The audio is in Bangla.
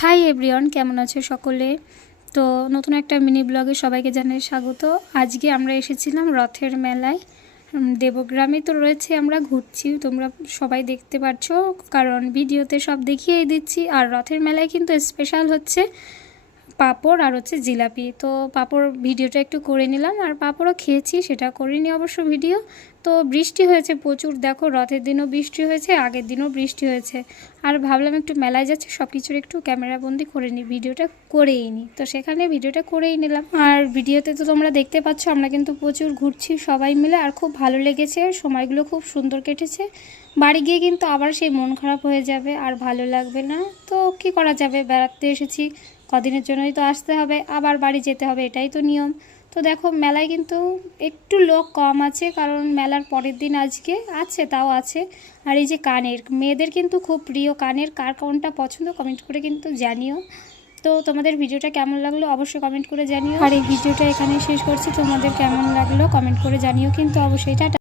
হাই এভরিওয়ান, কেমন আছো সকলে? তো নতুন একটা মিনি ব্লগে সবাইকে জানাই স্বাগত। আজকে আমরা এসেছিলাম রথের মেলায়। দেবগ্রামে তো রয়েছে, আমরা ঘুরছি, তোমরা সবাই দেখতে পাচ্ছ, কারণ ভিডিওতে সব দেখিয়েই দিচ্ছি। আর রথের মেলায় কিন্তু স্পেশাল হচ্ছে পাঁপড় আর হচ্ছে জিলাপি। তো পাঁপড় ভিডিওটা একটু করে নিলাম, আর পাঁপড়ও খেয়েছি, সেটা করিনি অবশ্য ভিডিও। তো বৃষ্টি হয়েছে প্রচুর, দেখো রথের দিনও বৃষ্টি হয়েছে, আগের দিনও বৃষ্টি হয়েছে। আর ভাবলাম একটু মেলায় যাচ্ছে, সব কিছুর একটু ক্যামেরাবন্দি করে নিই, ভিডিওটা করেই নিই। তো সেখানে ভিডিওটা করেই নিলাম। আর ভিডিওতে তো তোমরা দেখতে পাচ্ছ আমরা কিন্তু প্রচুর ঘুরছি সবাই মিলে, আর খুব ভালো লেগেছে, সময়গুলো খুব সুন্দর কেটেছে। বাড়ি গিয়ে কিন্তু আবার সেই মন খারাপ হয়ে যাবে, আর ভালো লাগবে না। তো কি করা যাবে, বেড়াতে এসেছি, কদিনের জন্যই তো আসতে হবে, আবার বাড়ি যেতে হবে, এটাই তো নিয়ম। তো দেখো মেলায় কিন্তু একটু লোক কম আছে, কারণ মেলার পরের দিন আজকে আছে, তাও আছে। আর এই যে কানের, মেয়েদের কিন্তু খুব প্রিয় কানের, কার কোনটা পছন্দ কমেন্ট করে কিন্তু জানিও। তো তোমাদের ভিডিওটা কেমন লাগলো অবশ্যই কমেন্ট করে জানিও। আর এই ভিডিওটা এখানেই শেষ করছি, তোমাদের কেমন লাগলো কমেন্ট করে জানিও কিন্তু অবশ্যই। টাটা।